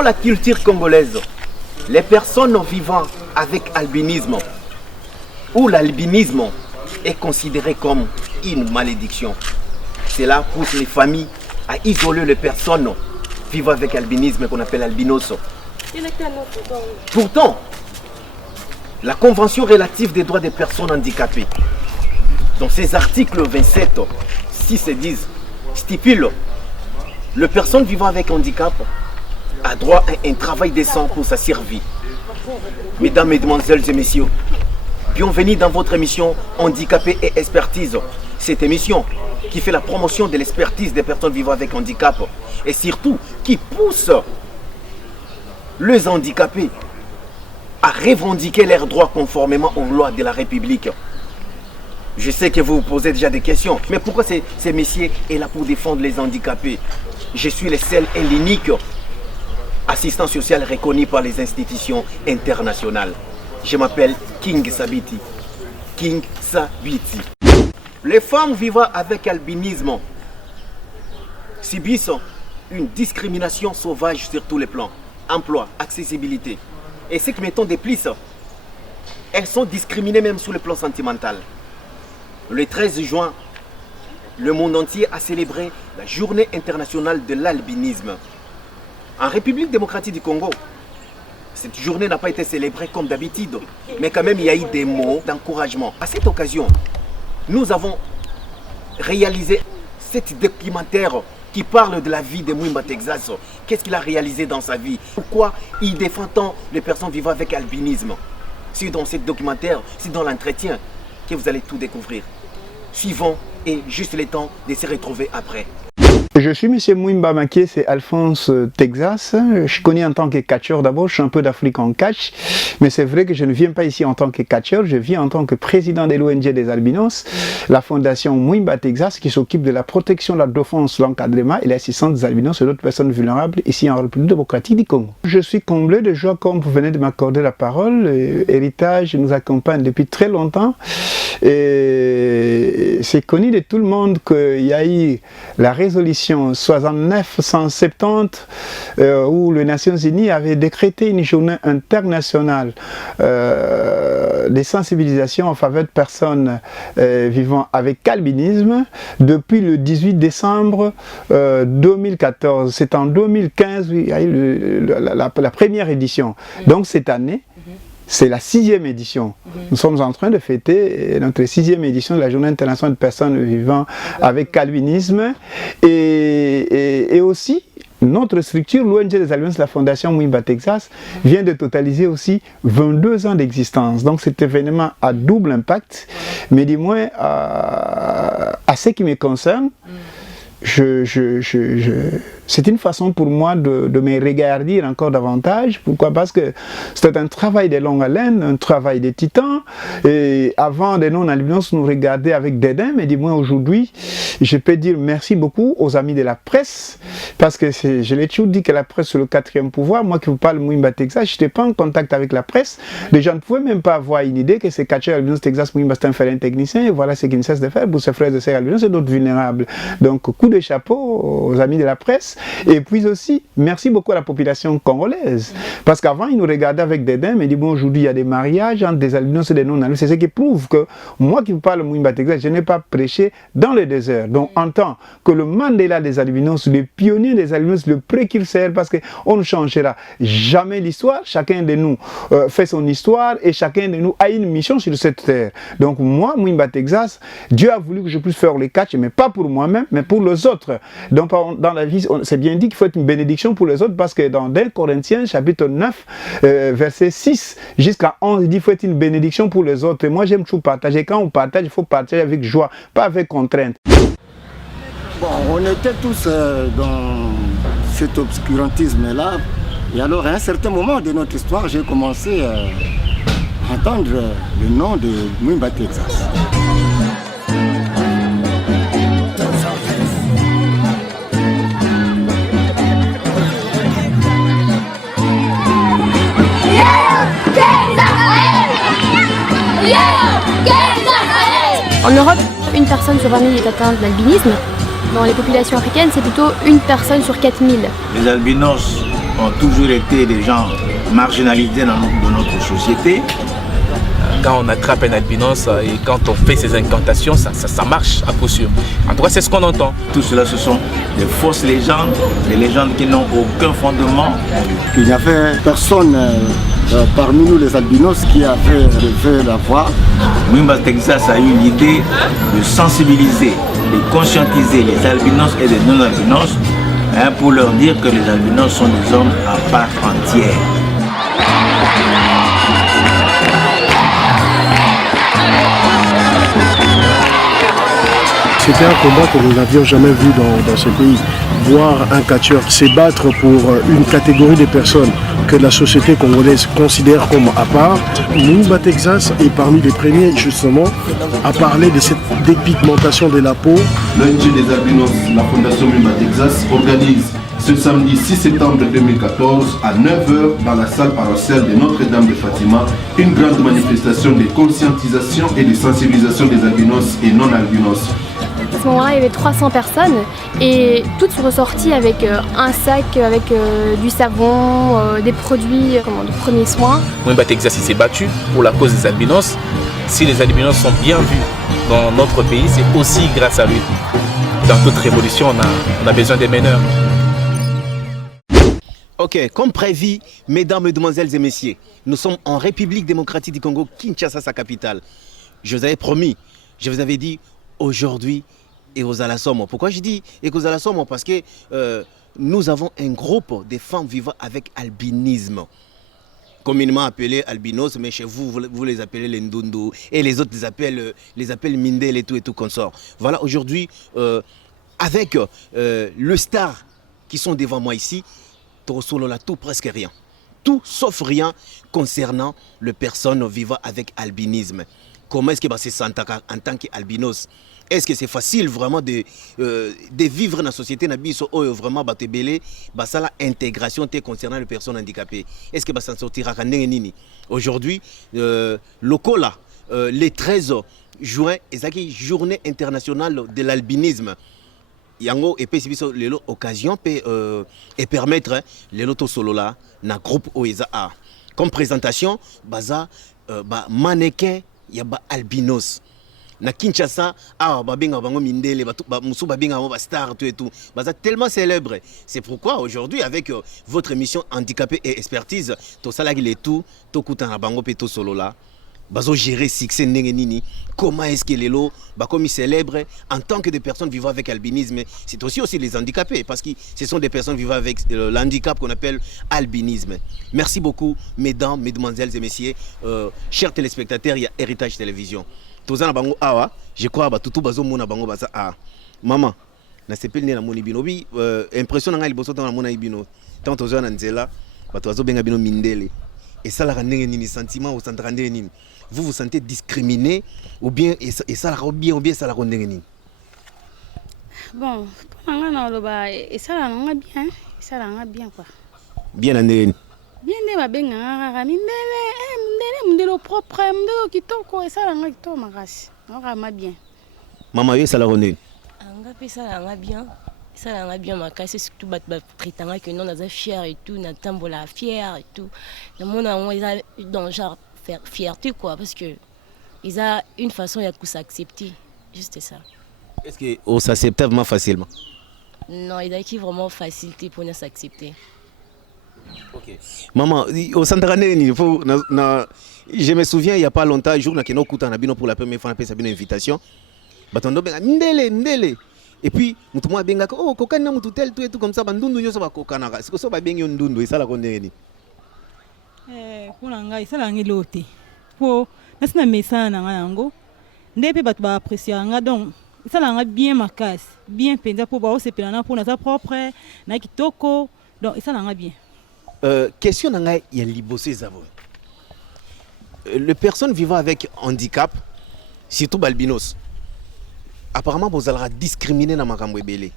Dans la culture congolaise, les personnes vivant avec albinisme ou l'albinisme est considéré comme une malédiction. Cela pousse les familles à isoler les personnes vivant avec albinisme qu'on appelle albinos. Pourtant, la Convention relative des droits des personnes handicapées, dans ses articles 27, 6 et 10, stipule le personne vivant avec handicap a droit à un travail décent pour sa survie. Mesdames, Mesdemoiselles et Messieurs, bienvenue dans votre émission Handicapés et Expertise. Cette émission qui fait la promotion de l'expertise des personnes vivant avec handicap et surtout qui pousse les handicapés à revendiquer leurs droits conformément aux lois de la République. Je sais que vous vous posez déjà des questions, mais pourquoi ces messieurs est là pour défendre les handicapés? Je suis le seul et l'unique assistant social reconnu par les institutions internationales. Je m'appelle King Sabiti. King Sabiti. Les femmes vivant avec albinisme subissent une discrimination sauvage sur tous les plans. Emploi, accessibilité. Et ce qui m'étonne de plus, elles sont discriminées même sur le plan sentimental. Le 13 juin, le monde entier a célébré la journée internationale de l'albinisme. En République démocratique du Congo, cette journée n'a pas été célébrée comme d'habitude, mais quand même il y a eu des mots d'encouragement. À cette occasion, nous avons réalisé cet documentaire qui parle de la vie de Mwimba Texas. Qu'est-ce qu'il a réalisé dans sa vie? Pourquoi il défend tant les personnes vivant avec albinisme? C'est dans ce documentaire, c'est dans l'entretien que vous allez tout découvrir. Suivons et juste le temps de se retrouver après. Je suis M. Mwimba Maké, c'est Alphonse Texas. Je connais en tant que catcheur d'abord, je suis un peu d'Afrique en catch, mais c'est vrai que je ne viens pas ici en tant que catcheur, je viens en tant que président de l'ONG des albinos, la fondation Mwimba Texas qui s'occupe de la protection, la défense, l'encadrement et l'assistance des albinos et d'autres personnes vulnérables ici en République démocratique du Congo. Je suis comblé de joie comme vous venez de m'accorder la parole. Héritage nous accompagne depuis très longtemps et c'est connu de tout le monde qu'il y a eu la résolution 6970 où les Nations Unies avaient décrété une journée internationale de sensibilisation en faveur de personnes vivant avec albinisme depuis le 18 décembre 2014. C'est en 2015 il y a eu la première édition. Donc cette année, c'est la 6e édition. Nous sommes en train de fêter notre 6e édition de la Journée internationale de personnes vivant avec albinisme. Et aussi, notre structure, l'ONG des albinos, la fondation Mwimba Texas, vient de totaliser aussi 22 ans d'existence. Donc cet événement a double impact, mais du moins, à ce qui me concerne, c'est une façon pour moi de me regarder encore davantage. Pourquoi? Parce que c'est un travail de longue haleine, un travail de titan. Et avant, les non-albinos nous regardaient avec dédain, mais du moins aujourd'hui, je peux dire merci beaucoup aux amis de la presse, parce que je l'ai toujours dit que la presse c'est le 4e pouvoir. Moi qui vous parle Mwimba Texas, je n'étais pas en contact avec la presse. Les gens ne pouvaient même pas avoir une idée que ces catcheurs albinos Texas Mwimba c'est un frère technicien, et voilà ce qu'il ne cesse de faire pour ses frères et sœurs albinos et d'autres vulnérables. Donc coup de chapeau aux amis de la presse. Et puis aussi, merci beaucoup à la population congolaise. Parce qu'avant, ils nous regardaient avec dédain, mais bon, aujourd'hui, il y a des mariages entre des albinos et des non-albinos. C'est ce qui prouve que moi qui vous parle de Mwimba Texas, je n'ai pas prêché dans le désert. Donc, en tant que le Mandela des albinos, le pionnier des albinos, le précurseur, parce qu'on ne changera jamais l'histoire. Chacun de nous fait son histoire et chacun de nous a une mission sur cette terre. Donc, moi, Mwimba Texas, Dieu a voulu que je puisse faire les catch, mais pas pour moi-même, mais pour les autres. Donc, dans la vie, c'est bien dit qu'il faut être une bénédiction pour les autres, parce que dans 2 Corinthiens, chapitre 9, verset 6 jusqu'à 11, il dit qu'il faut être une bénédiction pour les autres. Et moi, j'aime toujours partager. Quand on partage, il faut partager avec joie, pas avec contrainte. Bon, on était tous dans cet obscurantisme-là. Et alors, à un certain moment de notre histoire, j'ai commencé à entendre le nom de Mwimba Texas. En Europe, une personne sur 20 000 est atteinte d'albinisme. Dans les populations africaines, c'est plutôt une personne sur 4 000. Les albinos ont toujours été des gens marginalisés dans notre société. Quand on attrape un albinos et quand on fait ces incantations, ça marche à coup sûr. En tout cas, c'est ce qu'on entend. Tout cela, ce sont des fausses légendes, des légendes qui n'ont aucun fondement. Il n'y avait personne parmi nous les albinos qui a fait lever la voix. Mwimba Texas a eu l'idée de sensibiliser, de conscientiser les albinos et les non-albinos pour leur dire que les albinos sont des hommes à part entière. C'était un combat que nous n'avions jamais vu dans ce pays. Voir un catcheur s'ébattre pour une catégorie de personnes que la société congolaise considère comme à part. Mwimba Texas est parmi les premiers justement à parler de cette dépigmentation de la peau. L'ONG des albinos, la Fondation Mwimba Texas, organise ce samedi 6 septembre 2014 à 9h dans la salle paroissiale de Notre-Dame de Fatima, une grande manifestation de conscientisation et de sensibilisation des albinos et non-albinos. À ce moment-là, il y avait 300 personnes et toutes sont ressorties avec un sac, avec du savon, des produits de premiers soins. Mwimba Texas s'est battu pour la cause des albinos. Si les albinos sont bien vus dans notre pays, c'est aussi grâce à lui. Dans toute révolution, on a besoin des meneurs. Ok, comme prévu, mesdames, mesdemoiselles et messieurs, nous sommes en République démocratique du Congo, Kinshasa, sa capitale. Je vous avais promis, je vous avais dit aujourd'hui, et aux Alassomo. Pourquoi je dis et aux Alassomo? Parce que nous avons un groupe de femmes vivant avec albinisme. Communément appelé albinos, mais chez vous, vous les appelez les Ndundu. Et les autres les appellent Mindel et tout consort. Voilà, aujourd'hui, avec le star qui sont devant moi ici, Torosolola, tout presque rien. Tout sauf rien concernant les personnes vivant avec albinisme. Comment est-ce que se sentent en tant qu'albinos? Est-ce que c'est facile vraiment de vivre dans la société vraiment la intégration concernant les personnes handicapées? Est-ce que s'en sortira? Aujourd'hui, Lokola, les 13 juin, c'est la journée internationale de l'albinisme. Yango et occasion et permettre les loto solo là na groupe OESA. Comme présentation, baza mannequin yaba albinos. Na Kinshasa, babenga bango mindele, musu babenga ba star tout et tout. Baza tellement célèbre. C'est pourquoi aujourd'hui avec votre émission Handicapé et Expertise, to salagi le tout, to kutana bango pe to solo là. Bazo gérer succès nini. Comment est-ce que les lots comme célèbres en tant que des personnes vivant avec albinisme, c'est aussi les handicapés parce que ce sont des personnes vivant avec l'handicap qu'on appelle albinisme. Merci beaucoup mesdames, mesdemoiselles et messieurs, chers téléspectateurs, il y a Héritage Télévision. Tozana bango awa, je crois tout bazo mona bango baza a. Maman, na sepel na moni bino bi impression nga liboso na mona ibino. Tant tozana nzela, bazo benga bino mindele. Et ça la rendre nini sentiment au centre rendre nini. Vous vous sentez discriminé ou bien et ça la bien ou bien ça la rendre nini. Bon, pour nga na loba et ça la nga bien, ça la nga bien quoi. Bien andeni. Bien de babenga nga mindele propre, mindele kitoko et ça la nga kitoko makasi. Nga ma bien. Maman yo ça la rendre. Nga pe ça la nga bien. Ça la nga bien makasi surtout bat prétendant que non on est fier et tout, na tambola fier et tout. Le monde a dans genre faire fierté quoi parce que ils a une façon de s'accepter, juste ça. Est-ce que on s'accepte vraiment facilement? Non, il a qui vraiment facilité pour nous s'accepter. OK. Maman, au centre il faut je me souviens il y a pas longtemps jour na keno kuta na bino pour la première fois na pesa bino invitation. Batondo benga ndele. Et puis mutu mwa benga oh kokana mutu tel tout et tout comme ça bandundu nyoso ba kokana. C'est que ça ba benga ndundu et ça la kondeni. Pour ngai ça la ngilote. Pour nasina mesana nga yango. Ndepe batu ba apprécier nga donc ça la nga bien makasi, bien penza pour ba osepelana pour na sa propre na kitoko. Donc ça la nga bien. Question nanga ya libosé zavo. Les personnes vivant avec handicap, surtout albinos, apparemment vous allez discriminer dans makambo ebele.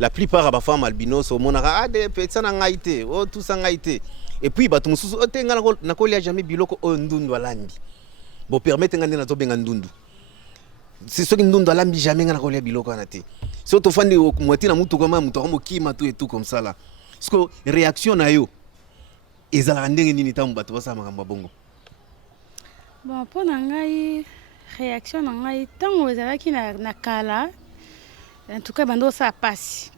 La plupart des femmes albinos au monara des personnes en Haïti, oh tout ça en Haïti. Et puis batu mususu otenga na kolia jamais biloko o ndundu alambi. Bo permettre ngande na to benga ndundu. C'est ce que ndundu alambi jamais na kolia biloko anate. Si to fandi moitié na mutu comme mutu comme kima tout et tout comme ça là. Parce que réaction na yo ezala ndenge nini tamu bato basa makambo bongo. Bon, pour ngai réaction ngai tant ezalaki na kala en tout cas bando ça passe.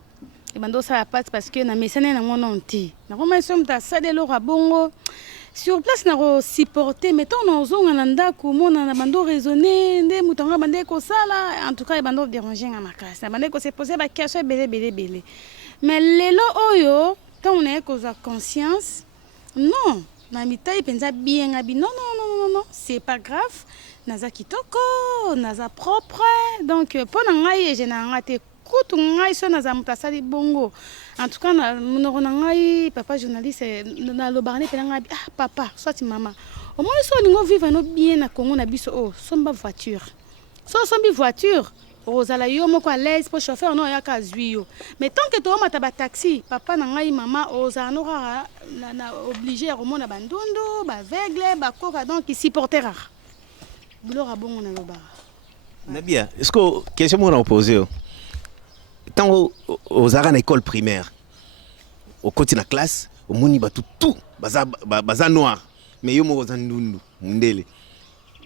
Et bando ça passe parce que na mesane na mon onti. Na koma somme ta sadelo rabongo. Sur place na supporter mettons na zonga na ndako mona na bando raisonner nde mutanga bande ko sala en tout cas bando déranger na makasi. Na bande ko se poser ba question belé. Mais lelo oyo tant on est cause conscience non na mitai penza bien abi non c'est pas grave naza kitoko naza propre donc pour ngai je na ngate kutu ngai so naza mutasali bongo en tout cas na monoro ngai papa journaliste na lobarne pe ngai ah papa soit maman au moins so ningo vivre no bien na Congo na biso oh somba voiture so sombi voiture ozala yo moko à l'aise pour chauffeur non ya kazuyo mais tant que to mata ba taxi papa na ngai mama ozala no na obligé à remona bandundu ba aveugle ba koka donc il supportera bilora bongo na loba na bien est-ce que question moi on poser tant aux na école primaire au côté na classe au moni ba tout baza noir mais yo mo ndundu mundele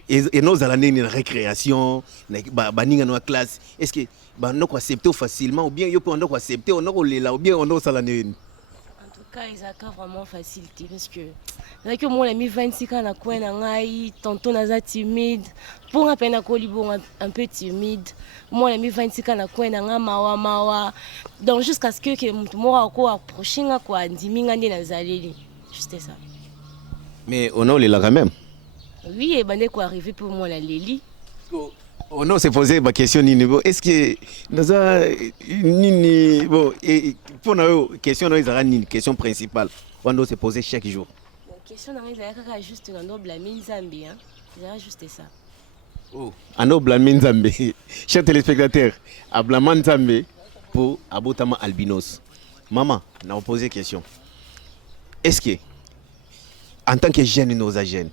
et nous allons dans la récréation baninga na classe est-ce que on peut accepter facilement ou bien yo peut on accepter on là ou bien on sala nini en tout cas ils ont vraiment facilité parce que là que moi mis 26 ans na coin na ngai tantôt naza timide pour à peine kolibon un peu timide moi mis 26 ans na coin na nga mawa donc jusqu'à ce que moi encore approcher nga quoi ndiminga ndi nazaleli juste ça mais on est là quand même. Oui, et ben quoi arriver pour moi la Léli. On a se posé ma question nini bon est-ce que nous a nini bon et pour nous question nous a nini question principale on doit se poser chaque jour. La question nous a juste on doit blâmer Nzambi hein. C'est juste ça. Oh, on doit blâmer Nzambi. Chers téléspectateurs, à blâmer Nzambi pour abotama albinos. Maman, on a posé question. Est-ce que en tant que jeune nos jeunes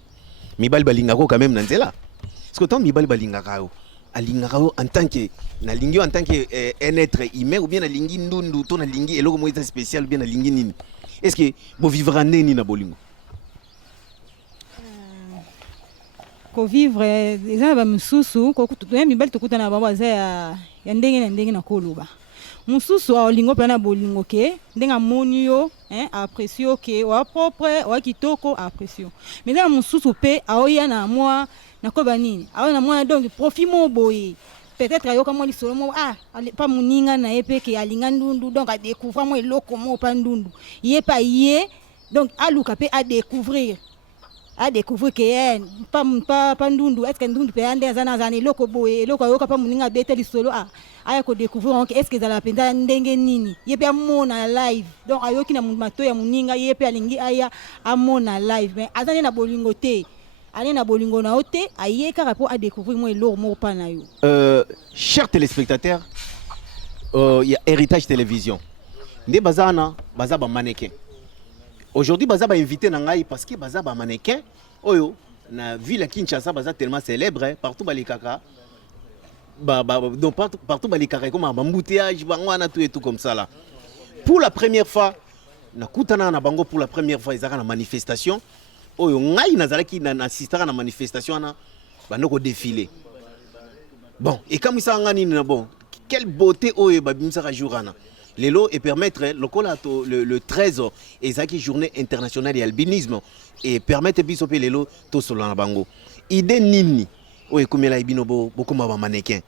mibali balingako quand même nanzela parce que tant mibali balingako alingako en tant que na lingio en tant que un être humain ou bien na lingi ndundu to na lingi eloko moita spécial ou bien na lingi nini est-ce que bo vivre neni na bolingo ko vivre eza ba misusu ko kutuya mibali tokutana baba za ya ndenge na koluba mususu olingo pena bolingo ke ndenga moni yo apprécier ke wa propre wa kitoko apprécier mais là mususu pe aoya na moi na ko banini aoya na moi donc profit mo boy peut-être ayo kama lisolo mo pas muninga na epe ke alinga ndundu donc a découvrir mo eloko mo pa ndundu yé pa yé donc aluka pe à découvrir que pas ndundu est-ce que ndundu pe ande zana eloko boye eloko ayo pa muninga bete lisolo aya ko découvrir est-ce que za la penda ndenge nini yepe amona live donc ayoki na mato ya muninga yepe alingi aya amona live mais azane na bolingo te allez na bolingo na ote ayeka rapport à découvrir moi eloko mo pa na yo. Chers téléspectateurs, il y a Héritage Télévision nde bazana bazaba mannequin aujourd'hui bazaba invité na ngai parce que bazaba mannequin oyo na ville Kinshasa baza tellement célèbre partout balikaka donc partout balikaka comme embouteillage bangwana tout et tout comme ça là pour la première fois na kutana na bango pour la première fois izaka na manifestation oyo ngai nazalaki na assistera na manifestation na bandoko défilé bon et comme ça ngani na bon quelle beauté oyo babimisa jourana lelo et permettre le 13 et zaki journée internationale de albinisme et permettre biso pe lelo to solo na bango idée nini oyo komela ibino beaucoup ma mannequin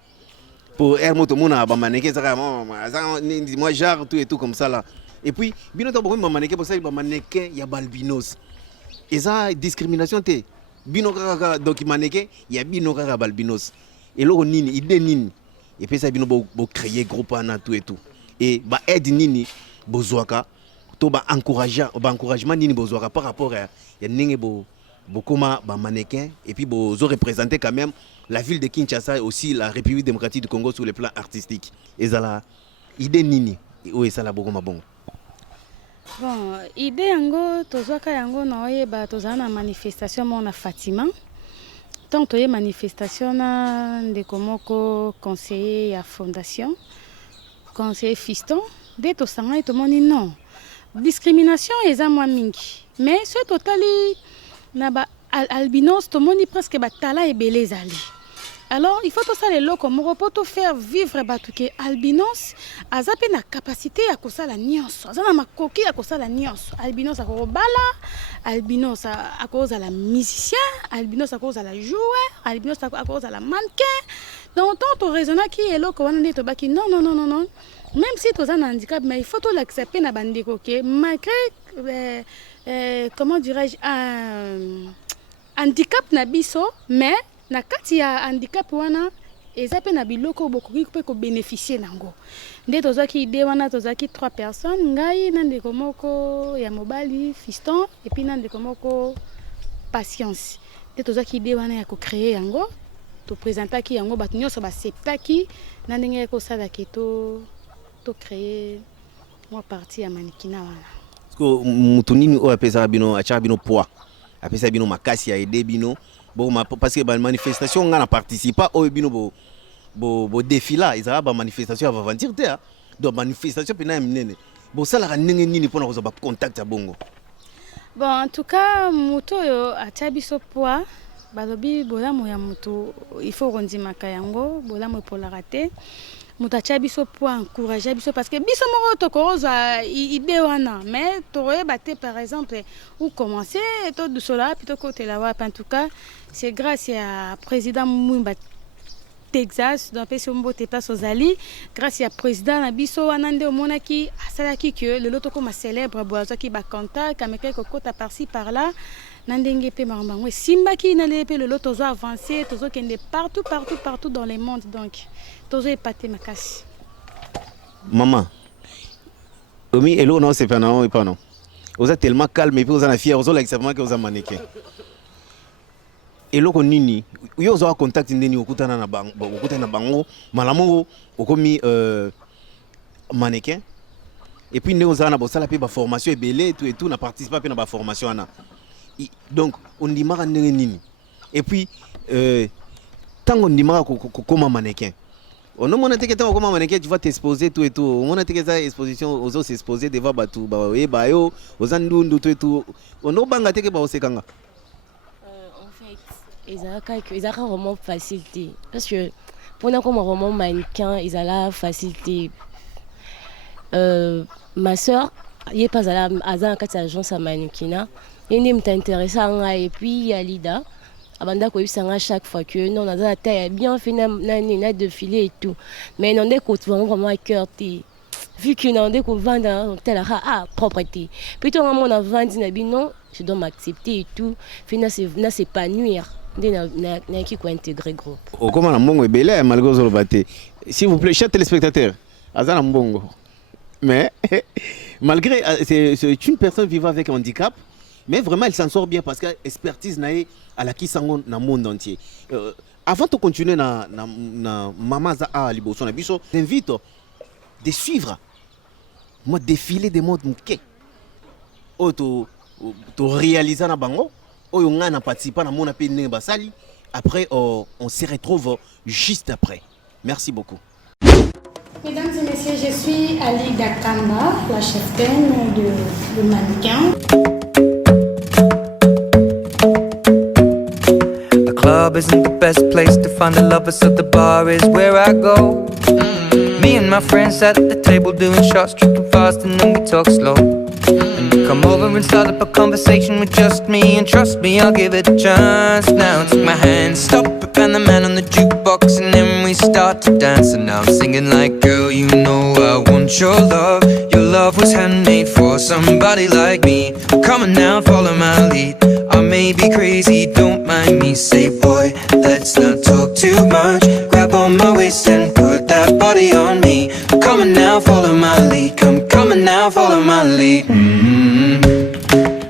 pour moto mona ba mannequin ça moi genre tout et tout comme ça là et puis bino to beaucoup ma mannequin pour ça ba mannequin ya balbinos et ça discrimination te bino kaka donc mannequin ya bino kaka balbinos et lo nini idée nini et puis ça bino bo créer groupe ana tout et tout et ba aide nini bozwaka to ba encouragement nini bozwaka par rapport à ya ninge bo koma ba mannequin et puis bozo représenter quand même la ville de Kinshasa et aussi la République démocratique du Congo sur le plan artistique et ça la idée nini ou ça la bokoma bongo bon idée yango tozwaka yango na oyeba tozana manifestation mona Fatima tant toye manifestation na ndeko moko conseiller ya fondation conseiller fiston dès to sanga to moni non discrimination eza mwa mingi mais ce totali na ba albinos tomoni presque batala ebele ezali. Alors il faut tout ça les locaux pour tout faire vivre batuke albinos aza pe na capacité ya kosala nyonso aza na makoki ya kosala nyonso albinos akobala albinos akozala musicien albinos akozala joueur albinos akozala mannequin donc tant raisonna qui est loko wana ndeto baki non même si tu as un handicap mais il faut tout l'accepter na bandeko ke malgré comment dirais-je un handicap na biso mais na kati ya handicap wana eza pe na biloko bokoki pe ko bénéficier nango nde tozaki ide wana tozaki 3 personnes ngai na ndeko moko ya mobali fiston et puis na ndeko moko patience nde tozaki ide wana ya ko créer yango to présentaki yango bato nyonso baseptaki na ndenge ko salaki to créer moi partie ya mannequinat wana ko mutu nini o apesa bino acha bino poids apesa bino makasi ya aider bino bon parce que ba manifestation nga na participa o bino bo défila ezala ba manifestation va venir te donc manifestation pena minene bo sala nenge nini pona ko ba contact ya bongo. Bon en tout cas mutu yo acha biso poids balobi bolamo ya mutu il faut rondimaka yango bolamo pour la rater mutacha biso pour encourager biso parce que biso moko tokoroza idée wana mais toroye baté par exemple ou commencer to de cela plutôt côté là en tout cas c'est grâce à président Mouimba Texas donc pesi mbote place aux ali grâce à président na biso wana nde omonaki asalaki que le loto comme célèbre boazaki ba contact ameke ko kota par-ci par-là nandenge pe marambango simbaki na lepe le loto zo avancer tozo kende partout dans le monde donc tozo épaté makasi. Maman omi elo non c'est pas non et pas non vous êtes tellement calme et puis vous en fier vous avez exactement que vous avez mannequin elo ko nini yo zo contact ndeni okutana na bango malamu okomi mannequin et puis nous on a bossala pe ba formation ebele et tout na participer pe na ba formation ana donc on dit mara nini et puis tant on dit mara comme mannequin on ne monte que tant comme mannequin tu vas t'exposer tout et tout on monte que ça exposition aux autres s'exposer devant batu ba yo aux andundu tout et tout on no banga te que ba osekanga ils ont vraiment facilité parce que pour nous comme vraiment mannequin ils ont la facilité ma soeur il est pas à la agence à mannequinat et il m'intéresse et puis il y a Lida abanda ko bisanga chaque fois que non on a la taille bien fait na défilé et tout mais non des côtés vraiment à cœur vu que non des côtés vendre tel propreté plutôt on a vendu non je dois m'accepter et tout finalement c'est pas nuire na qui quoi intégrer groupe o comment la mbongo ebele malgré zo baté s'il vous plaît chers téléspectateurs azana mbongo mais malgré c'est une personne vivant avec un handicap mais vraiment elle s'en sort bien parce que expertise nae à la kisango na monde entier avant de continuer na maman za a liboso na biso t'invite de suivre moi défilé de mode muke o to réaliser na bango oyo nga na participer na mona pe ndenge basali après on se retrouve juste après merci beaucoup. Mesdames et messieurs, je suis Ali Dakamba, la cheftaine de mannequin. The club isn't the best place to find a lover, so the bar is where I go. Me and my friends at the table doing shots, tripping fast and then we talk slow. And you come over and start up a conversation with just me, and trust me, I'll give it a chance. Now take my hand, stop it, and the man on the jukebox, and then we start to dance. And now I'm singing like, girl, you know I want your love. Your love was handmade for somebody like me. Come on now, follow my lead. I may be crazy, don't mind me. Say, boy, let's not talk too much. Grab on my waist and put that body on me. Come on now, follow my lead. Come on now, follow my lead.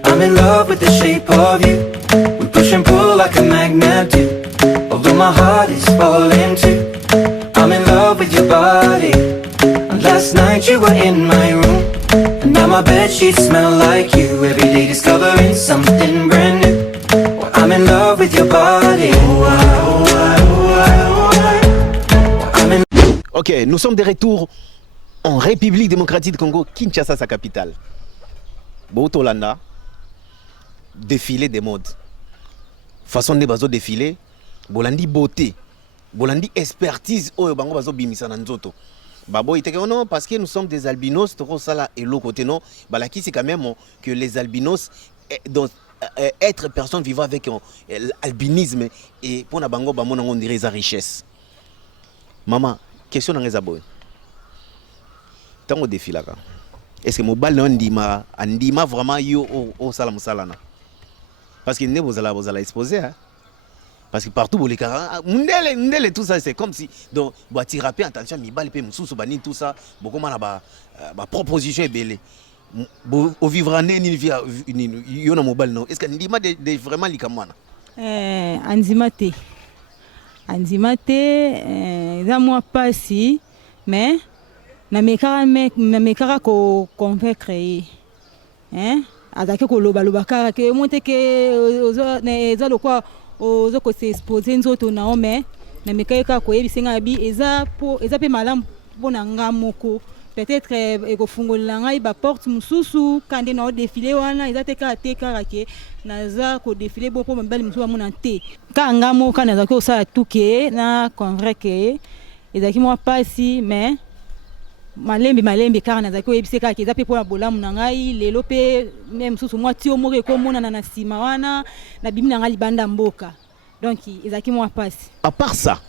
I'm in love with the shape of you. We push and pull like a magnet do. Although my heart is falling too. I'm in love with your body. And last night you were in my room. And now my bedsheets smell like you. Every day discovering something brand new. Well, I'm in love with your body. Ok, nous sommes de retour en République démocratique du Congo, Kinshasa, sa capitale. Tolanda, défilé des modes. Façon de bazo défilé, bolandi beauté, bolandi expertise, oh bango bazo bimisa na nzoto. Babo iteke non parce que nous sommes des albinos, toko sala et l'autre côté non, balaki c'est quand même que les albinos donc être personne vivant avec l'albinisme et pour na bango ba mona on dirait sa richesse. Maman, question na ngeza boy. Tango défilé là. Est-ce que mobile ndima andima vraiment yo au sala musalana? Parce que ne vous allez exposer hein? Parce que partout les cara ndele tout ça c'est comme si donc bah tu rappelles attention mi bal pe mususu bani tout ça beaucoup mana ba proposition est belle au vivre ni yo na mobile non est-ce que ndima de vraiment likamana anzimate za moi pas si mais na mekara ko convaincre hein azaki ko loba kaka ke monte ke eza lokwa ozo ko se exposer nzoto na ome na mekaka ko yebisenga bi eza pe malamu bona ngamoko peut-être eko fungola ngai ba porte mususu kande na défilé wana eza te kaka ke naza ko défilé bo po mbali mususu mona te ka ngamo kana za ko sa tuke na convaincre ezaki moi pas si mais malembe car na zaki oyebise kaka eza pe pona bolamu na ngai lelo pe même susu moi ti omoko ekomona na sima wana na bimi na ngai libanda mboka donc ezaki moi passe. À part ça,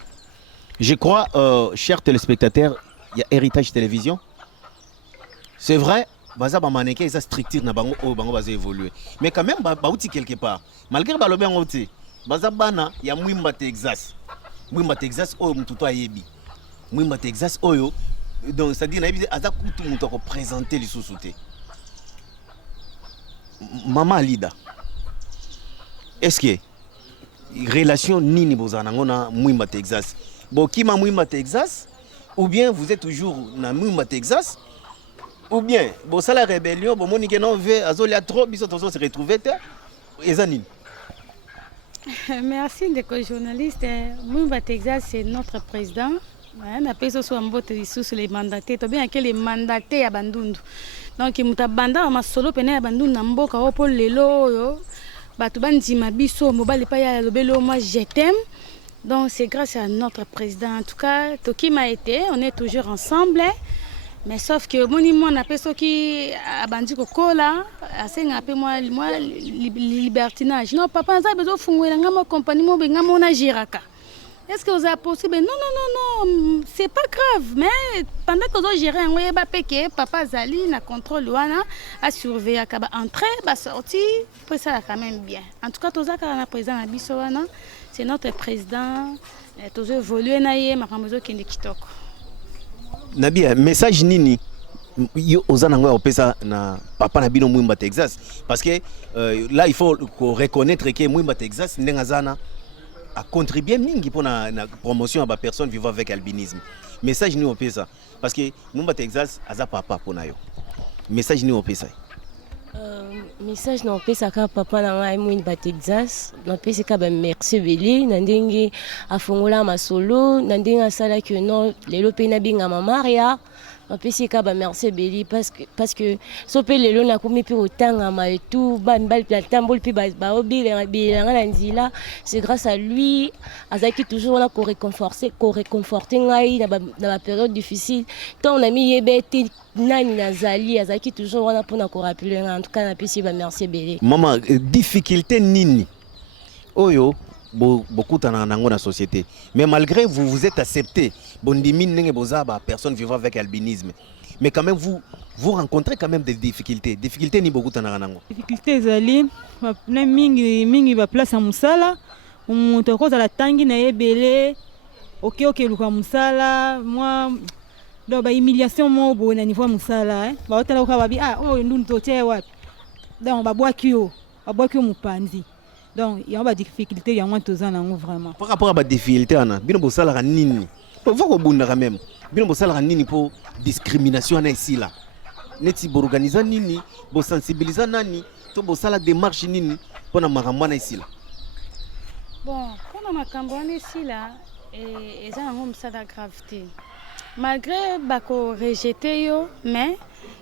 je crois chers téléspectateurs, il y a Héritage Télévision. C'est vrai, baza ba maneke eza structure na bango o bango baza évoluer. Mais quand même ba outi quelque part. Malgré ba lobe ngote, baza bana ya Mwimba Texas. Mwimba Texas o mtuto ayebi. Mwimba Texas oyo donc c'est-à-dire aza kutu mutu ko présenter les sous-soutés. Maman Alida. Est-ce que relation nini bozana ngona Mwimba Texas? Bon kima Mwimba Texas ou bien vous êtes toujours na Mwimba Texas ou bien bon ça la rébellion bon monique non veut azolia trop biso tozo se retrouver ezanine. Merci de co-journaliste. Mwimba Texas c'est notre président. On a payé sur un bout sur les mandatés. Tu as bien que les mandatés à Bandundu. Donc il m'a banda ma solo peine à Bandundu n'amboka au pôle lelo. Batubandi ma biso mobile pas ya lobelo moi je t'aime. Donc c'est grâce à notre président. En tout cas, Toki m'a été, on est toujours ensemble. Mais sauf que mon appelle ce qui a bandi cola, assez appelé moi libertinage. Non papa ça besoin fungwe ngamo compagnie mo ngamo na jiraka. Est-ce que vous avez possible? Non, c'est pas grave. Mais pendant que vous gérez un web papa Zali na contrôle wana a surveiller à entrer, ba sortir, pour ça quand même bien. En tout cas, tout ça quand on a président na biso wana, c'est notre président. Tout ça évolué na ye makambozo kende kitoko. Nabi message nini yo ozana ngwa opesa na papa na bino Mwimba Texas parce que là il faut reconnaître que Mwimba Texas ndengazana a contribué mingi pour la promotion à la personne vivant avec albinisme. Message ni opesa parce que Mwimba Texas aza papa pour na yo. Message ni opesa. Message na opesa ka papa na ngai Mwimba Texas, na opesa ka ba merci beli na ndenge afongola masolo, na ndenge asala que non lelo pe na binga Maria. En plus, c'est merci Béli parce que so pe lelo na komi pe otanga ma et tout ban bal platambol pe ba obi la nzila c'est grâce à lui azaki toujours là pour réconforter ngai na ba période difficile tant on a mis yebeti nani nazali azaki toujours là pour na ko rappeler en tout cas na pesi ba merci Béli. Maman difficulté nini oyo beaucoup dans la société mais malgré vous êtes accepté personne vivant avec albinisme mais quand même vous rencontrez quand même des difficultés ni beaucoup dans la difficulté zali mingi ba place à musala to ko la tangi na yebele OK luka musala moi do ba humiliation mo bo na niveau musala ba hotela ko ba bi ndundu to tie wapi donc ba boaki mupanzi. Donc il y a des difficultés, il y a moins de temps vraiment. Par rapport à la difficulté, bino bosala ka nini? Faut bunda quand même. Bino bosala ka nini pour discrimination na ici là. Neti bo organiser nini, bo sensibiliser nani, to bosala démarche nini pour na makambo na ici là. Bon, pour na makambo na ici là, et ça a un msala gravité. Malgré bako rejeté yo, mais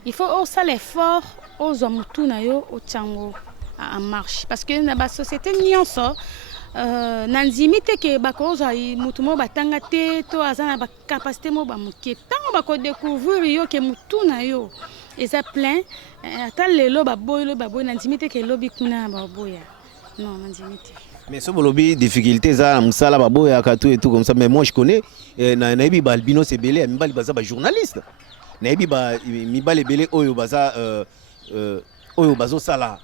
il faut osala l'effort ozwa mutu na yo otiango en marche parce que na ba société nyonso na nzimi te ke bakozwa mutu mo batanga te to aza na bacapacité mo bamoke ntango bakodécouvrir yo ke mutu na yo eza plein ata lelo baboyi na nzimi te ke lobi kuna baboya non na nzimi te. Mais ce bolobi difficulté ça musala baboya ka tout et tout comme ça, mais moi je connais na ebi ba albino c'est belé mibali baza ba journaliste na ebi ba mibali belé oyo baza oyo bazo sala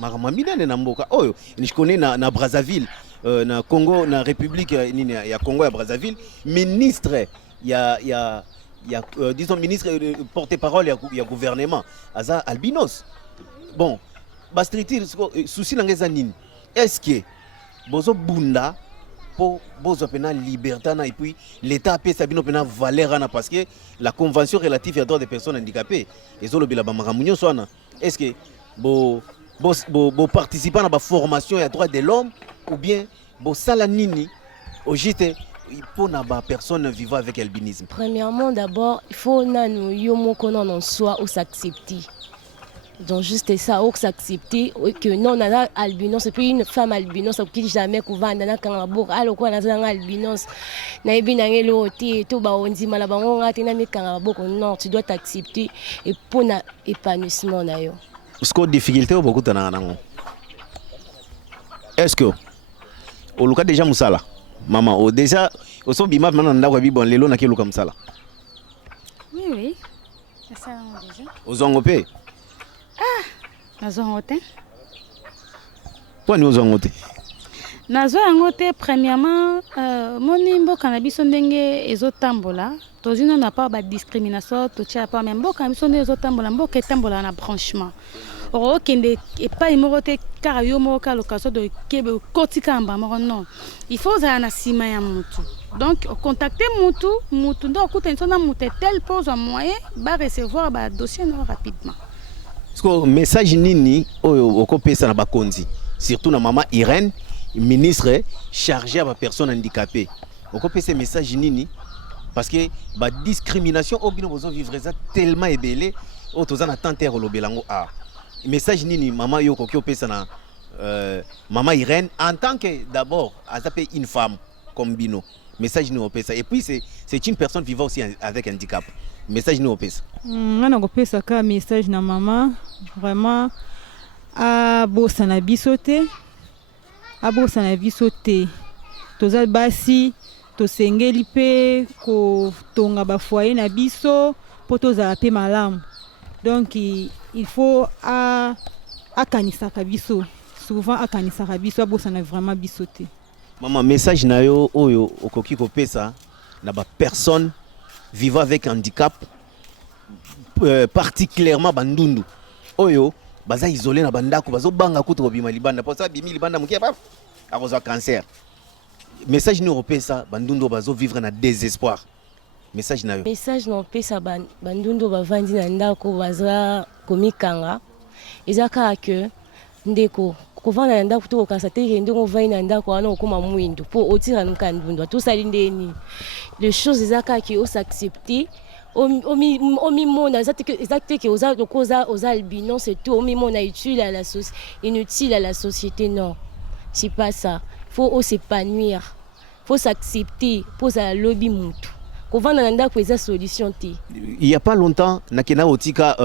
makamambinane na mboka oyo je connais na Brazzaville na Congo na République ya Congo ya Brazzaville ministre ya disons ministre porte-parole ya gouvernement aza albinos. Bon bastrictir souci na ngeza nini est-ce que bozo bunda pour bozo pena liberté na et puis l'état paie sabino pena valeur na parce que la convention relative aux droits des personnes handicapées ezolobela ba makamunyo swana est-ce que bo participer à la formation et à droits de l'homme ou bien bo sala nini au JT pour na ba personne vivant avec albinisme. Premièrement d'abord il faut nanu yo moko non en soi ou s'accepter. Donc juste ça, ou s'accepter que non, on a albinos, et puis une femme albinos, qui jamais couvert dans la cangabou, alors qu'on a un albinos, n'a bien un loté, tout bas on dit malabon, on a un cangabou, non, tu dois t'accepter et pour l'épanouissement d'ailleurs. Est-ce que difficulté ou beaucoup de gens? Est-ce que au cas déjà musala, maman, déjà au son bimab maintenant on a vu bon les lots n'a qu'elle comme ça là. Oui, c'est ça déjà. Aux angopé. Nazo ngote. Kwa ni ozo ngote? Nazo ngote premièrement moni mboka na biso ndenge ezotambola tozino na pas ba discrimination to tia pas même mboka biso ndenge ezotambola mboka etambola na branchement. Oro kende e pas imorote car yo moka lokaso de kebe kotika mbama non. Il faut za na sima ya mutu. Donc contacter mutu ndo kutenso na mutu tel pose un moyen ba recevoir ba dossier non rapidement. Parce que message nini au pesa na bakonzi surtout na maman Irène ministre chargé à la personne handicapée au pesa message nini parce que ba discrimination au bino besoin vivre ça tellement ébélé au tozana na tante rolobelango a message nini maman yo ko pesa na maman Irène en tant que d'abord azapé une femme comme bino message ni au pesa et puis c'est une personne vivant aussi avec handicap. Message nous au pesa. Ngana ko pesa ka message na maman vraiment a bosa na bisote toza basi to sengeli pe ko tonga ba foyer na biso po toza pe malamu donc il faut a kanisa ka biso souvent a kanisa ka biso bosa na vraiment bisote. Maman message na yo oyo okoki ko pesa na ba personne vivant avec handicap particulièrement bandundu oyo baza isolé na bandako bazo banga kuto bima libanda pour ça bimi libanda mukia pa akoza cancer message ni européen ça bandundu bazo vivre na désespoir message na yo message no pesa bandundu bavandi na ndako baza komikanga ezaka que ndeko kovanda na ndako to kasa te ndeko vai na ndako wana okoma mwindo po otira nkandundu to sali ndeni les choses ezaka que o s'accepter omi mona exacte que aux albinos c'est tout omi mona inutile à la société non c'est pas ça faut s'épanouir faut s'accepter pour ça lobby mutu kovanda na ndako eza solution te. Il y a pas longtemps nakena otika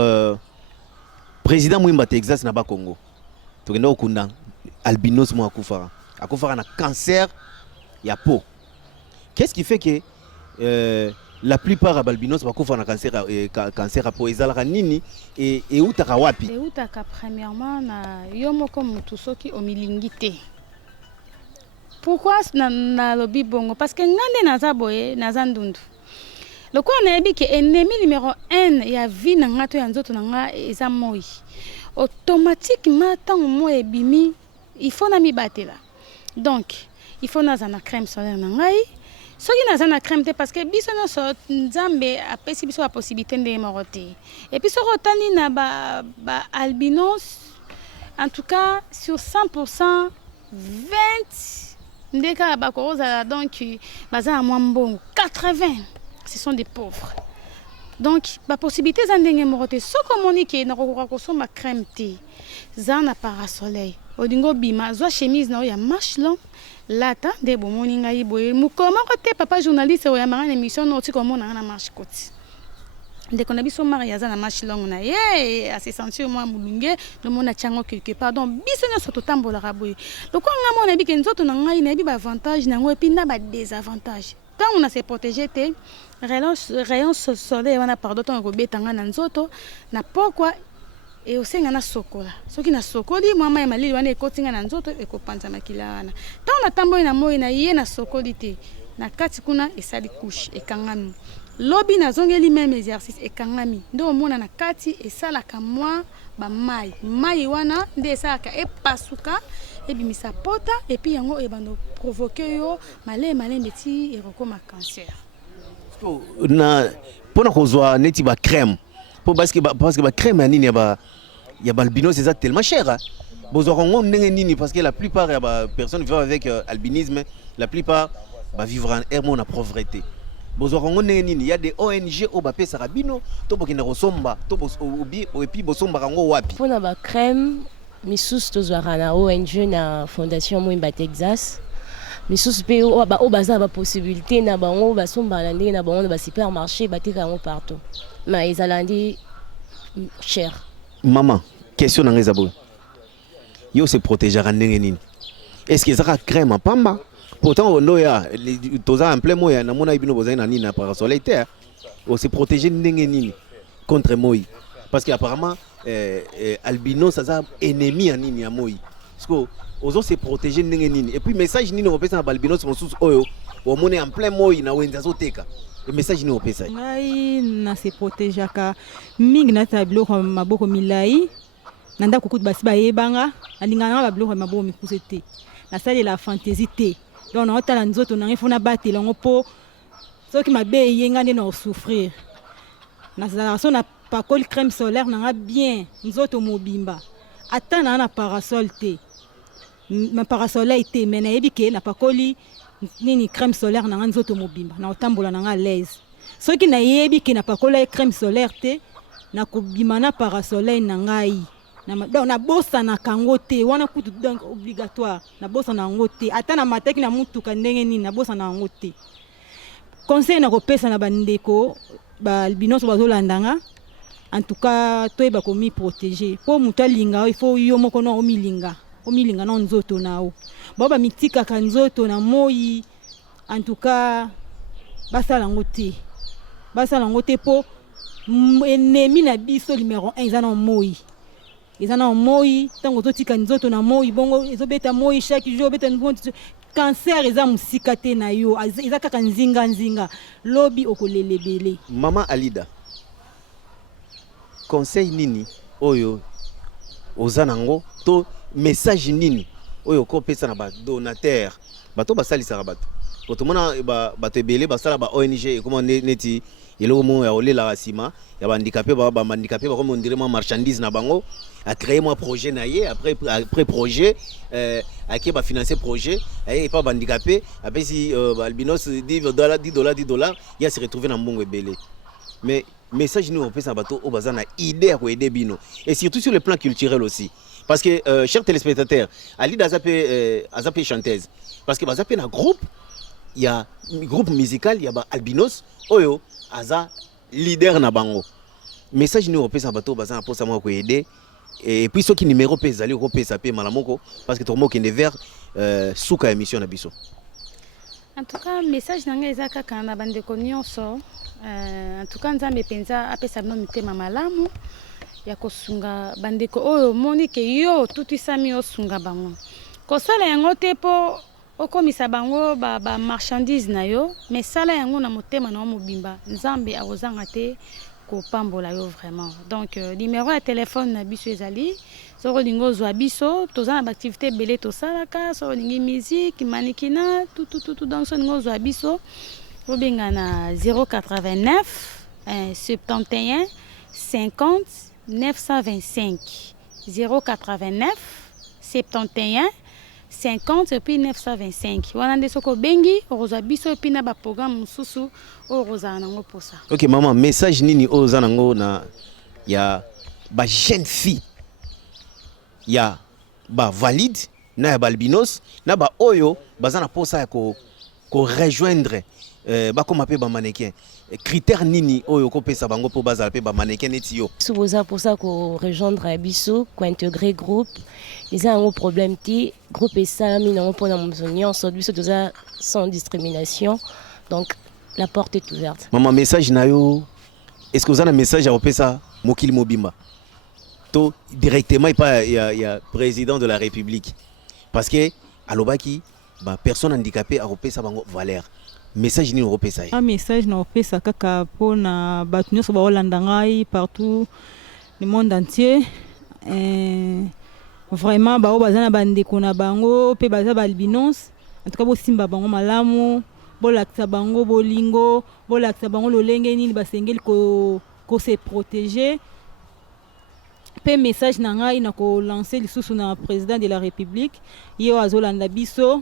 président Mwimba Texas na ba Congo tokenda okunda albinos mo akufara na cancer ya peau. Qu'est-ce qui fait que la plupart des albinos bakufara na cancer à peau ezalaka nini et utaka wapi? Utaka premièrement na yo moko mutu soki omilingi te. Pourquoi na lobi bongo? Parce que ngande naza boye naza ndundu. Loko na yebi ke ennemi numéro 1 ya vie na ngato ya nzoto na nga eza moi. Automatiquement tant moi ebimi il faut na mi batela. Donc il faut naza na crème solaire na ngai. Soki naza na crème te parce que biso no so nzambe apesi biso la possibilité de morote. Et puis so rotani na ba albinos en tout cas sur 100% 20 ndeka bakoroza donc baza à moins bon 80 ce sont des pauvres. donc baposibilité eza ndenge moko te soki omoni ke nakokoka kosomba crème te za na parasoleil olingi obima zwa chemise na oyo ya marche long lata nde bomoni ngai boye mokolo moko te papa journaliste oyambanga na émission no otika omonanga na marche koti ndeko na biso mari aza na marche long na ye ase sentir mwa molunge nomona tiango quelque part donc biso nyonso totambolaka boye lokola nga mona bike nzoto na ngai nayebi baavantage nango epuis na badesavantage ntango na se protéger te rayon soleil wana pardon ntango ekobetanga na nzoto na pokwa eosenga na sokola soki na sokoli mwa mai malili wana ekotinga na nzoto ekopanza makila wana ntango natamboli na moi na ye na sokoli te na kati kuna esali couche ekangami lobi nazongeli même exercice ekangami nde omona na kati esalaka mwa bamai mai wana nde esalaka epasuka ebimisa pota epuis yango ebando provoke yo malembe ti ekokoma cancer na mpona kozwa neti bacrème po parce que bacrème ya nini ya balbinos eza tellement cher bozwaka ngo ndenge nini parce que la plupart ya bapersone vivant avec albinisme la plupart bavivre en air na pauvreté bozwaka ngo ndenge nini ya des ONG oyo bapesaka bino to bokenda kosomba to epuis bosombaka ngo wapi mpona bacrème misusu tozwaka na ONG na fondation Mwimba Texas misusu mpe oyo baza bapossibilité na bango basombaka na ndenge na bango na basupermarché bateka yango partout ma ezala ndi cher. Maman, question na ngeza boye yo se protégera ndenge nini est-ce que ezaka crème à pamba pourtant ondo ya toza en plein moya na mona ibino bozali na nini na parasoleil te o se protéger ndenge nini contre moi parce que apparemment albino ça za ennemi ya nini ya moi parce que ozo se protéger ndenge nini et puis message nini opesa na albino mosusu oyo omone en plein moi na wenza zoteka le message ni opesa ngai na se protégeaka mingi na tablo maboko milai nanda kukutu basi bayebanga alingana ba biloko maboko mikuse te na sali la fantaisie te donc na otala nzoto na ngefona batela ngo po soki mabe yenga nde na souffrir na zala na pakoli crème solaire na bien nzoto mobimba atana na parasol te ma parasoleil te mais na yebike na pakoli nini crème solaire na nzoto mobimba na otambola na l'aise soki na yebike na pakola crème solaire te na kobima na parasoleil na ngai na bosa na kango te wana kutu donc obligatoire na bosa na ngo te ata na mateki na mutuka ndenge nini na bosa na ngo te conseil na kopesa na bandeko ba albinoso bazolandanga en tout cas toyeba komi protéger po mutu alinga il faut yo moko na omilinga na nzoto nao baba mitika ka nzoto na moi en tout cas basala ngo te po ennemi na biso numéro 1 ezana moi ezana moi tango totika nzoto na moi bongo ezobeta moi chaque jour beta nzoto cancer eza musika te na yo eza kaka nzinga lobi okolelebele. Mama Alida, conseil nini oyo ozanango to message nini oyo kopesa na ba donateur bato basalisaka bato otomona bato ebele basala ba ONG comment neti eloko mo ya olela sima ya bandicapé ba bandicapé ba comme on dirait moi marchandise na bango a créé moi projet na ye après projet qui va financer projet et pas handicapé après si albinos $10 il a se retrouver dans mbongo ebele mais message nous on peut ça bateau au bazana idée à aider bino et surtout sur le plan culturel aussi parce que chers téléspectateurs Ali Azapé chanteuse parce que Azapé na groupe il y a un groupe musical il y a albinos oyo aza leader na bango message nous on peut ça bateau bazana pour ça moi ko aider et puis ceux qui numéro pèse aller ko pèse pe malamoko parce que tout le monde qui est vers souka émission na biso en tout cas message nanga ezaka kana bande ko nyonso en tout cas nzambe penza apesa bino mitema malamu ya kosunga bandeko oyo moni ke yo tutisami osunga bango kosala yango te po okomisa bango ba marchandise na yo mais sala yango na motema na mobimba nzambe awozanga te kopambola yo vraiment donc numéro ya téléphone na biso ezali soko lingo zwa biso toza na activité belé tosalaka soko lingi musique mannequinat tout donc so lingo zwa biso obenga na 089 71 50 925 089 71 950 et puis 925. Wana nde soko bengi oroza biso puis na ba programme mususu oroza nango pour ça. OK maman, message nini oza nango na ya ba jeune fille. Ya ba valide na ya balbinos na ba oyo bazana posa ya ko rejoindre ba comme appelé ba mannequin. Critère nini oyo ko pesa bango po bazala pe ba mannequin neti yo. Souboza pour ça ko rejoindre biso, ko intégrer groupe. Ils ont un problème ti groupe et salami non pour na monsonnion so biso toza sans discrimination. Donc la porte est ouverte. Maman message na yo. Est-ce que vous avez un message à repesa Mokili Mobimba? To directement il y a président de la République. Parce que à l'obaki ba personne handicapée a repesa bango valeur. Message ni repesa. Un message na repesa kaka pona batu nyoso ba Holanda ngai partout le monde entier. Vraiment ba bazana bandeko na bango pe baza balbinos. En tout cas bo simba bango malamu, bo laksa bango bolingo, bo laksa bango lolenge nini basengeli ko se protéger. Pe message na ngai na ko lancer lisusu na président de la République yo azolanda biso.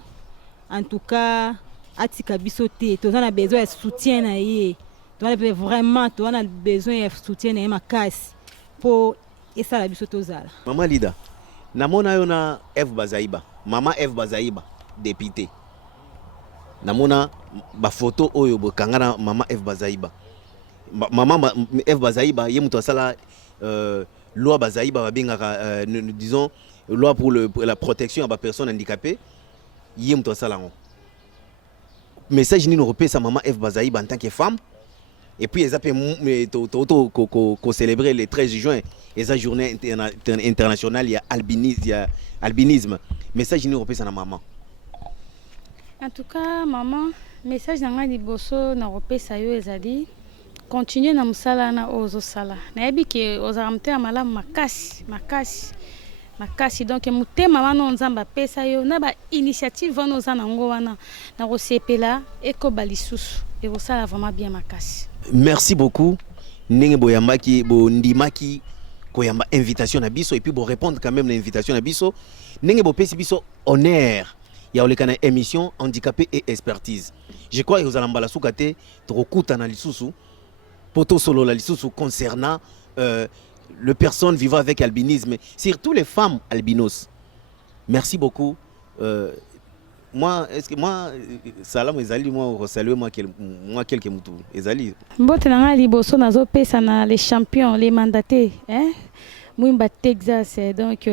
En tout cas atika biso te to na besoin de soutien na ye. To na vraiment to na besoin de soutien na makasi pour esa la biso tozala. Maman Lida, namona yo na Eve Bazaiba, maman Eve Bazaiba, député. Namona ba photo oyo bokangana maman Eve Bazaiba. Maman Eve Bazaiba ye muto sala loi Bazaiba babengaka disons loi pour la protection à personnes handicapées ye muto sala ngo. Message ni européen sa maman Eve Bazaiba en tant que femme. Et puis ils appellent ko célébrer le 13 juin la journée internationale il y a albinisme. Message ni européen sa maman. En tout cas maman, message nanga liboso na repesa yo ezali continuer na musala na ozo sala. Na yebi ke ozaramte amala makasi donc mutema wana nzamba pesa yo na ba initiative wana ozana ngo wana na rosepela eko balisusu et osala vraiment bien makasi. Merci beaucoup. Ndenge boyambaki bo ndimaki koyamba invitation na biso et puis bo répondre quand même na invitation na biso. Ndenge bo pesi biso honneur. Il y a une émission handicapé et expertise. Je crois que vous allez mbala soukate trokuta na lisusu poto solo la lisusu concernant les personnes vivant avec albinisme, surtout les femmes albinos. Merci beaucoup. Moi, est-ce que moi, salam ezali moi saluer moi quelques mutu ezali. Mbote na ngali boso nazo pesa na les champions, les mandatés, hein? Mwimba Texas, donc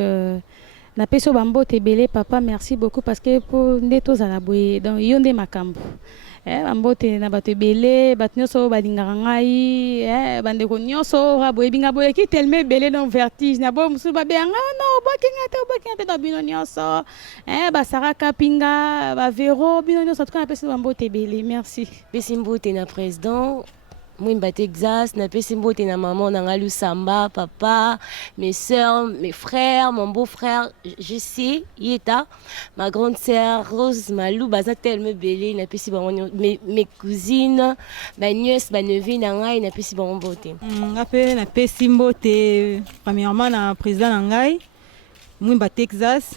na peso bambote belé papa, merci beaucoup parce que pour ndeto za la boye donc yonde makambo. Bambote na bato belé bato nyoso balingaka ngai bandeko nyoso raboye binga boye ki tellement belé dans vertige na bo musu ba benga no bokinga te do bino nyoso basara kapinga ba vero bino nyoso tukana pesa bambote belé merci. Pesi mbote na président Mwimba Texas, na pesi mbote na maman Nangalu Samba, papa, mes soeurs, mes frères, mon beau-frère, je sais, Yeta, ma grande sœur Rose Malou, baza tellement belle, na pesi mes cousines, ma nièce, ma neveu nangai, na pesi mbote. Ngape na pesi mbote premièrement na président nangai, Mwimba Texas.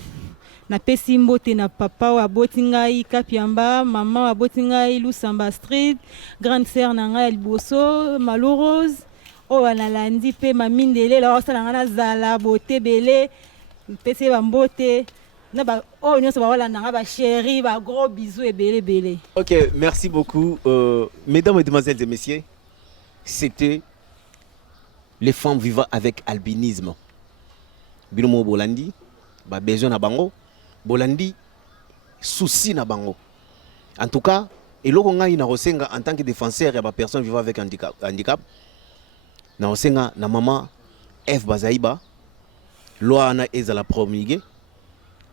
Na pesi mbote na papa wa botingai Kapiamba, maman wa botingai Lusamba Street, grande sœur na ngai Liboso, Malorose, o wana landi pe mamindele la osala ngana zala bote belé, pesi ba mbote na ba o nyonso ba wala nga ba chéri, ba gros bisous et belé. OK, merci beaucoup mesdames, mesdemoiselles et messieurs. C'était les femmes vivant avec albinisme. Binomo Bolandi, ba besoin na bango. Bolandi souci na bango. En tout cas, eloko ngai na rosenga en tant que défenseur ya ba personne vivant avec handicap. Na rosenga na maman Eve Bazaiba, loi na ezala promulguée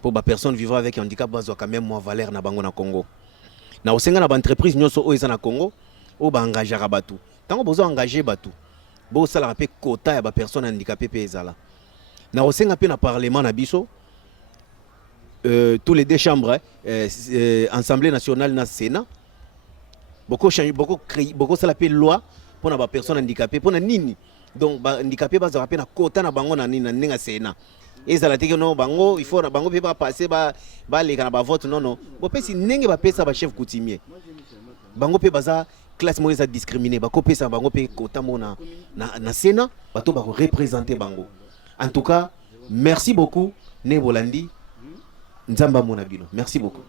pour ba personne vivant avec handicap bazo quand même moi valeur na bango na Congo. Na rosenga na ba entreprise nyoso o eza na Congo o ba engager batu. Tango bozo engager batu. Bo sala pe quota ya ba personne handicapé pe ezala. Na rosenga pe na parlement na biso tous les deux chambres, Assemblée nationale na Sénat, beaucoup créé, beaucoup ça l'appelle loi pour les personnes handicapées, pour les nini. Donc handicapés bas rappel na quota na bango na nini na Sénat. Et ça la teke non bango il faut bango peut pas passer ba les kana ba vote non. Bo pesi nenge ba pesa ba chef coutumier. Bango peut baza classe moyenne discriminée ba ko pesa bango peut kotamo na Sénat ba to ba représenter bango. En tout cas, merci beaucoup Ne Bolandi. Nzamba Monabilo. Merci beaucoup.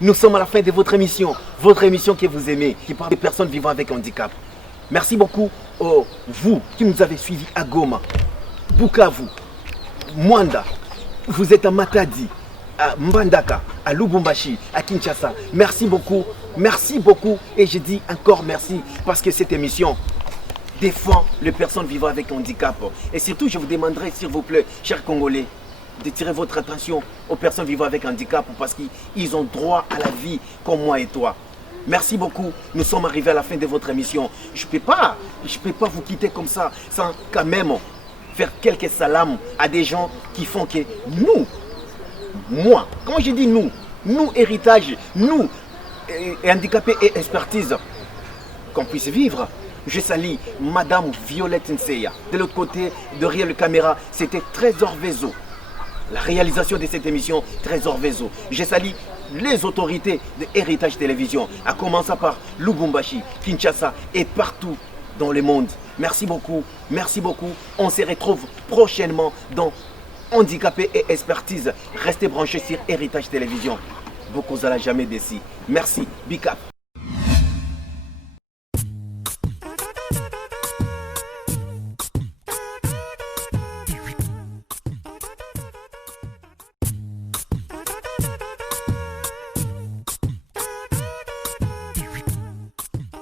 Nous sommes à la fin de votre émission que vous aimez, qui parle des personnes vivant avec handicap. Merci beaucoup vous qui nous avez suivis à Goma, Bukavu, Mwanda, vous êtes à Matadi, à Mbandaka, à Lubumbashi, à Kinshasa. Merci beaucoup et je dis encore merci parce que cette émission défend les personnes vivant avec handicap. Et surtout, je vous demanderai, s'il vous plaît, chers Congolais, de tirer votre attention aux personnes vivant avec handicap parce qu'ils ont droit à la vie comme moi et toi. Merci beaucoup. Nous sommes arrivés à la fin de votre émission. Je ne peux pas vous quitter comme ça sans quand même faire quelques salams à des gens qui font que moi, quand je dis nous héritage, nous, handicapés et expertise, qu'on puisse vivre. Je salue Madame Violette Nseya. De l'autre côté, derrière la caméra, c'était Trésor Vezo. La réalisation de cette émission, Trésor Vezo. Je salue les autorités de Héritage Télévision, à commencer par Lubumbashi, Kinshasa et partout dans le monde. Merci beaucoup. On se retrouve prochainement dans Handicapés et Expertise. Restez branchés sur Héritage Télévision. Beaucoup à la jamais d'ici. Merci. Big up.